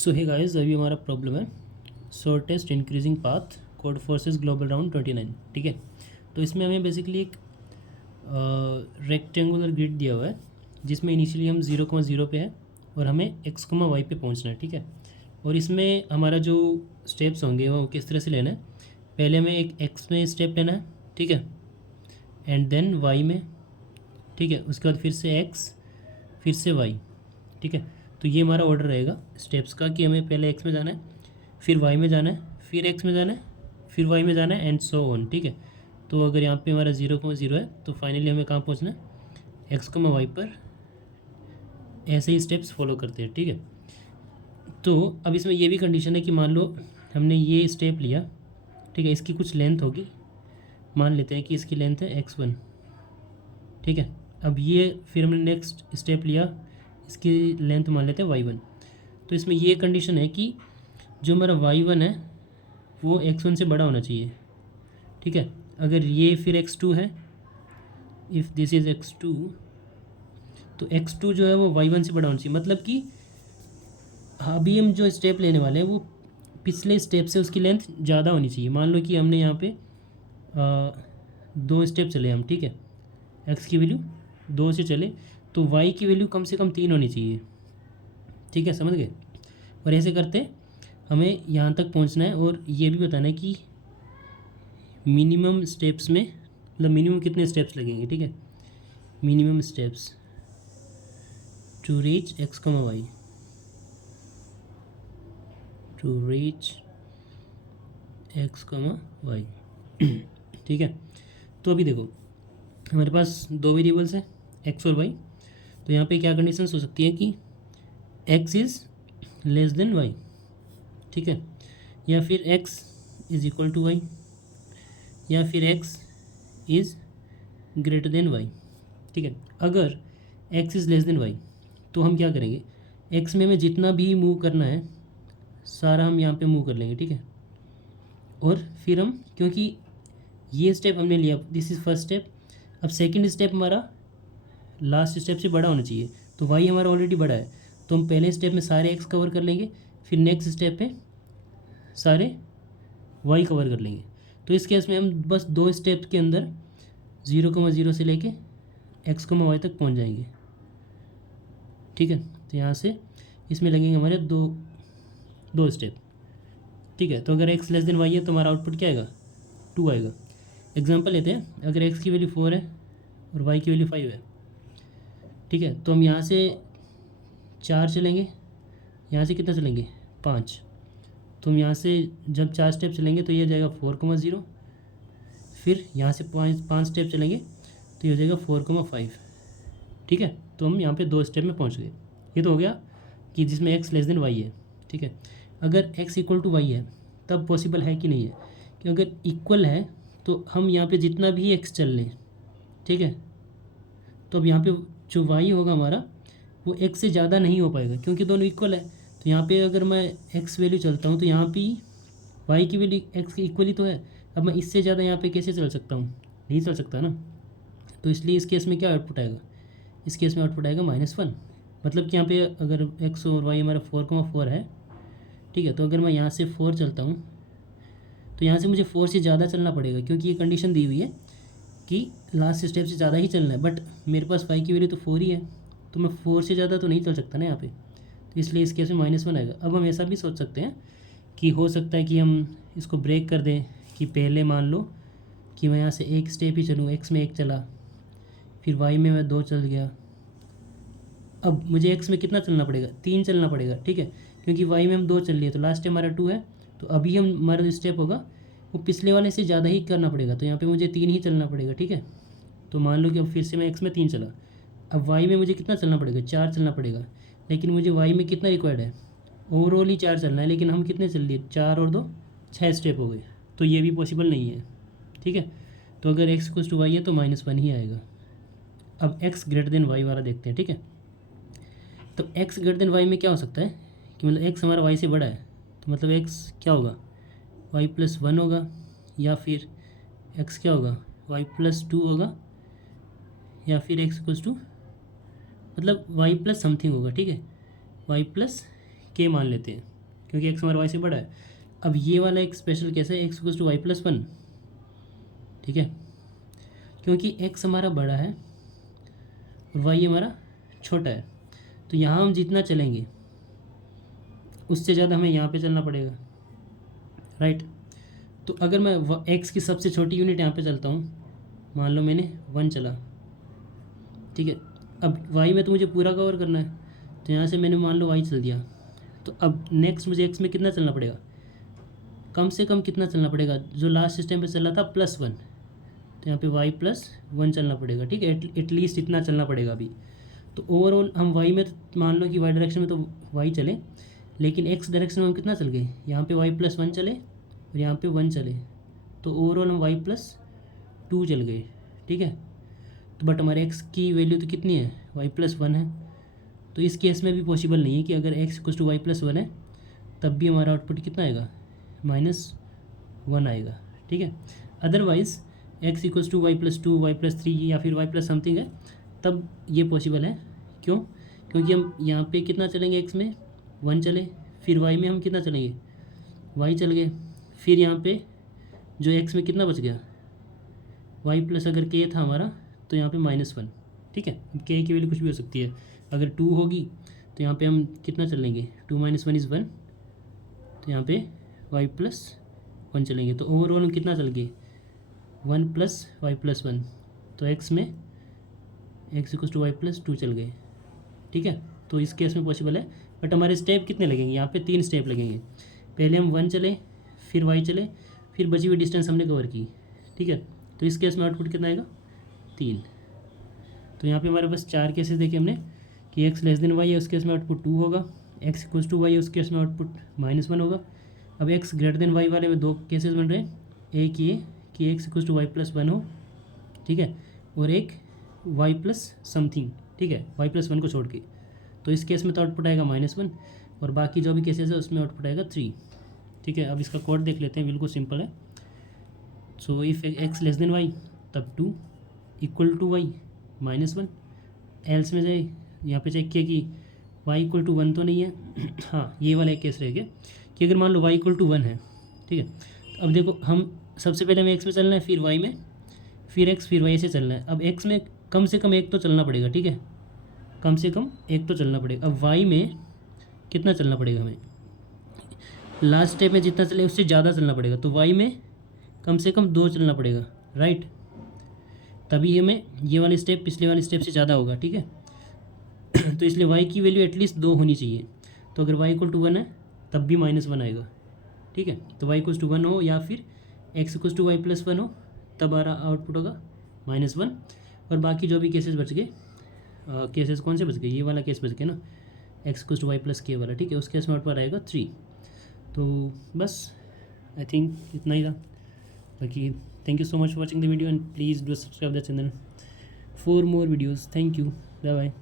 सो hey guys, अभी हमारा problem है shortest increasing path code forces global round 29। ठीक है, तो इसमें हमें बेसिकली एक रेक्टेंगुलर ग्रिड दिया हुआ है जिसमें इनिशियली हम 0,0 पे है और हमें x,y पे पहुंचना है। ठीक है, और इसमें हमारा जो स्टेप्स होंगे वो किस तरह से लेना है। पहले हमें एक x में स्टेप लेना है, ठीक है, एंड देन y में, ठीक है, उसके बाद फिर से x, फिर से y। ठीक है, तो ये हमारा ऑर्डर रहेगा स्टेप्स का कि हमें पहले एक्स में जाना है, फिर वाई में जाना है, फिर एक्स में जाना है, फिर वाई में जाना है, एंड सो ऑन। ठीक है, तो अगर यहाँ पे हमारा 0,0 है तो फाइनली हमें कहाँ पहुँचना है, एक्स को मैं वाई पर। ऐसे ही स्टेप्स फॉलो करते हैं। ठीक है, तो अब इसमें ये भी कंडीशन है कि मान लो हमने ये स्टेप लिया, ठीक है, इसकी कुछ लेंथ होगी, मान लेते हैं कि इसकी लेंथ है x1। ठीक है, अब ये फिर हमने नेक्स्ट स्टेप लिया, इसकी लेंथ मान लेते हैं y1। तो इसमें ये कंडीशन है कि जो हमारा y1 है वो x1 से बड़ा होना चाहिए। ठीक है, अगर ये फिर x2 है, इफ़ दिस इज़ x2, तो x2 जो है वो y1 से बड़ा होना चाहिए। मतलब कि अभी हम जो स्टेप लेने वाले हैं वो पिछले स्टेप से उसकी लेंथ ज़्यादा होनी चाहिए। मान लो कि हमने यहाँ पे 2 स्टेप चले हम, ठीक है, x की वैल्यू 2 से चले तो y की वैल्यू कम से कम 3 होनी चाहिए। ठीक है, समझ गए। और ऐसे करते हमें यहाँ तक पहुँचना है और ये भी बताना है कि मिनिमम स्टेप्स में, मतलब मिनिमम कितने स्टेप्स लगेंगे। ठीक है, minimum steps to reach x,y, to reach x,y। ठीक है, तो अभी देखो हमारे पास 2 वेरिएबल्स हैं x और y। तो यहाँ पे क्या कंडीशंस हो सकती है कि x is less than y, ठीक है, या फिर x is equal to y, या फिर x is greater than y। ठीक है, अगर x is less than y तो हम क्या करेंगे, x में हमें जितना भी मूव करना है सारा हम यहाँ पे मूव कर लेंगे। ठीक है, और फिर हम, क्योंकि ये स्टेप हमने लिया, दिस इज़ फर्स्ट स्टेप, अब सेकंड स्टेप हमारा लास्ट स्टेप से बड़ा होना चाहिए, तो y हमारा ऑलरेडी बड़ा है, तो हम पहले स्टेप में सारे x कवर कर लेंगे, फिर नेक्स्ट स्टेप पे सारे y कवर कर लेंगे। तो इस केस में हम बस 2 स्टेप के अंदर 0,0 से लेके x,y तक पहुंच जाएंगे। ठीक है, तो यहाँ से इसमें लगेंगे हमारे दो स्टेप। ठीक है, तो अगर x लेस देन y है तो हमारा आउटपुट क्या आएगा, 2 आएगा। एग्जांपल लेते हैं, अगर x की वैल्यू 4 है और y की वैल्यू 5 है, ठीक है, तो हम यहाँ से 4 चलेंगे, यहाँ से कितना चलेंगे, 5। तो हम यहाँ से जब 4 स्टेप चलेंगे तो ये हो जाएगा 4,0, फिर यहाँ से 5 स्टेप चलेंगे तो ये हो जाएगा 4,5। ठीक है, तो हम यहाँ पे 2 स्टेप में पहुँच गए। ये तो हो गया कि जिसमें x लेस देन y है। ठीक है, अगर x इक्वल टू y है तब पॉसिबल है कि नहीं है, कि अगर इक्वल है तो हम यहाँ पे जितना भी x चल लें, ठीक है, तो अब यहाँ पे जो y होगा हमारा वो x से ज़्यादा नहीं हो पाएगा क्योंकि दोनों इक्वल है। तो यहाँ पे अगर मैं x वैल्यू चलता हूँ तो यहाँ पे y की वैल्यू x की इक्वली तो है, अब मैं इससे ज़्यादा यहाँ पे कैसे चल सकता हूँ, नहीं चल सकता ना। तो इसलिए इस केस में क्या आउटपुट आएगा, इस केस में आउटपुट आएगा -1। मतलब कि यहाँ पे अगर x और y हमारा 4,4 है, ठीक है, तो अगर मैं यहाँ से 4 चलता हूँ तो यहाँ से मुझे 4 से ज़्यादा चलना पड़ेगा क्योंकि ये कंडीशन दी हुई है कि लास्ट स्टेप से ज़्यादा ही चलना है। बट मेरे पास y की वैल्यू तो 4 ही है, तो मैं 4 से ज़्यादा तो नहीं चल सकता ना यहाँ पे, तो इसलिए इस केस में -1 आएगा। अब हम ऐसा भी सोच सकते हैं कि हो सकता है कि हम इसको ब्रेक कर दें, कि पहले मान लो कि मैं यहाँ से एक स्टेप ही चलूँ, x में 1 चला, फिर y में मैं 2 चल गया, अब मुझे x में कितना चलना पड़ेगा, 3 चलना पड़ेगा। ठीक है, क्योंकि y में हम 2 चल लिए तो लास्ट टाइम हमारा 2 है, तो अभी हम हमारा जो स्टेप होगा वो पिछले वाले से ज़्यादा ही करना पड़ेगा, तो यहाँ पे मुझे 3 ही चलना पड़ेगा। ठीक है, तो मान लो कि अब फिर से मैं x में 3 चला, अब y में मुझे कितना चलना पड़ेगा, 4 चलना पड़ेगा, लेकिन मुझे y में कितना रिक्वायर्ड है, ओवरऑल ही 4 चलना है, लेकिन हम कितने चल लिए, 4 और 2 6 स्टेप हो गए, तो ये भी पॉसिबल नहीं है। ठीक है, तो अगर x इक्वल्स टू वाई है तो -1 ही आएगा। अब x ग्रेटर देन y वाला देखते हैं। ठीक है, तो x ग्रेटर देन y में क्या हो सकता है कि मतलब x हमारा y से बड़ा है, तो मतलब x क्या होगा, y+1 होगा, या फिर x क्या होगा, y+2 होगा, या फिर x इक्वल्स टू मतलब y+ समथिंग होगा। ठीक है, y+ के मान लेते हैं क्योंकि एक्स हमारा वाई से बड़ा है। अब ये वाला एक स्पेशल केस है X equals to Y plus one, ठीक है, क्योंकि एक्स हमारा बड़ा है और वाई हमारा छोटा है, तो यहाँ हम जितना चलेंगे उससे ज़्यादा हमें यहाँ पे चलना पड़ेगा, राइट। तो अगर मैं एक्स की सबसे छोटी यूनिट यहाँ पे चलता हूँ, मान लो मैंने 1 चला, ठीक है। अब वाई में तो मुझे पूरा कवर करना है, तो यहाँ से मैंने मान लो वाई चल दिया, तो अब नेक्स्ट मुझे एक्स में कितना चलना पड़ेगा, कम से कम कितना चलना पड़ेगा, जो लास्ट टाइम पे चला था +1, तो यहाँ पे वाई +1 चलना पड़ेगा, ठीक है। एटलीस्ट इतना चलना पड़ेगा अभी। तो ओवरऑल हम वाई में मान लो कि वाई डायरेक्शन में तो वाई चले, लेकिन एक्स डायरेक्शन में हम कितना चल गए, यहाँ पे वाई +1 चले और यहाँ पे 1 चले, तो ओवरऑल हम वाई +2 चल गए, ठीक है। तो बट हमारे एक्स की वैल्यू तो कितनी है, वाई +1 है। तो इस केस में भी पॉसिबल नहीं है कि अगर एक्स इक्वल्स टू वाई +1 है तब भी हमारा आउटपुट कितना आएगा, -1 आएगा, ठीक है। Otherwise X equals to Y +2, Y +3 या फिर वाई प्लस समथिंग है तब ये पॉसिबल है। क्यों? क्योंकि हम यहाँ पे कितना चलेंगे, एक्स में 1 चले, फिर वाई में हम कितना चलेंगे, वाई चल गए, फिर यहाँ पे जो एक्स में कितना बच गया, वाई प्लस अगर के था हमारा तो यहाँ पे -1, ठीक है। के की वैल्यू कुछ भी हो सकती है, अगर 2 होगी तो यहाँ पे हम कितना चलेंगे, 2 - 1 = 1, तो यहाँ पे वाई +1 चलेंगे, तो ओवरऑल हम कितना चल गए, 1 + वाई +1, तो एक्स में एक्स इक्वल्स टू वाई +2 चल गए, ठीक है। तो इस केस में पॉसिबल है, बट हमारे स्टेप कितने लगेंगे, यहाँ पे 3 स्टेप लगेंगे। पहले हम 1 चले, फिर वाई चले, फिर बची हुई डिस्टेंस हमने कवर की, ठीक है। तो इस केस में आउटपुट कितना आएगा, 3। तो यहाँ पे हमारे पास 4 केसेस देखे हमने कि एक्स लेस देन वाई है, उस केस में आउटपुट 2 होगा, एक्स इक्वल्स टू वाई है, उस केस में आउटपुट -1 होगा। अब एक्स ग्रेटर देन वाई वाले में 2 केसेस बन रहे हैं, एक ये कि एक्स इक्वल्स टू वाई +1 हो, ठीक है, और एक वाई प्लस समथिंग, ठीक है, वाई +1 को छोड़ के। तो इस केस में तो आउटपुट आएगा -1 और बाकी जो भी केसेस है उसमें आउटपुट आएगा 3, ठीक है। अब इसका कोड देख लेते हैं, बिल्कुल सिंपल है। So if X less than Y तब 2 इक्वल टू वाई -1, एल्स में जाए यहाँ पे चेक किया कि वाई इक्वल टू 1 तो नहीं है हाँ, ये वाला एक केस रह गया कि अगर मान लो वाई इक्वल टू 1 है, ठीक है। तो अब देखो हम सबसे पहले हमें एक्स में चलना है, फिर वाई में, फिर एक्स, फिर वाई से चलना है। अब एक्स में कम से कम एक तो चलना पड़ेगा, ठीक है, कम से कम एक तो चलना पड़ेगा। अब वाई में कितना चलना पड़ेगा हमें, लास्ट स्टेप में जितना चले उससे ज़्यादा चलना पड़ेगा, तो वाई में कम से कम 2 चलना पड़ेगा, राइट, तभी हमें ये वाली स्टेप पिछले वाली स्टेप से ज़्यादा होगा, ठीक है। तो इसलिए वाई की वैल्यू एटलीस्ट 2 होनी चाहिए। तो अगर वाई इक्वल टू 1 है तब भी -1 आएगा, ठीक है। तो वाई इक्वल्स टू 1 हो या फिर एक्स इक्वल्स टू वाई +1 हो तब हमारा आउटपुट होगा -1। और बाकी जो भी केसेस बच गए, केसेस कौन से बच गए, ये वाला केस बच गया ना, X equals to Y plus K वाला, ठीक है, उस केस में आउटपुट आएगा 3। तो बस आई थिंक इतना ही था। बाकी thank you so much for watching the video and please do subscribe the channel for more videos. Thank you, bye bye.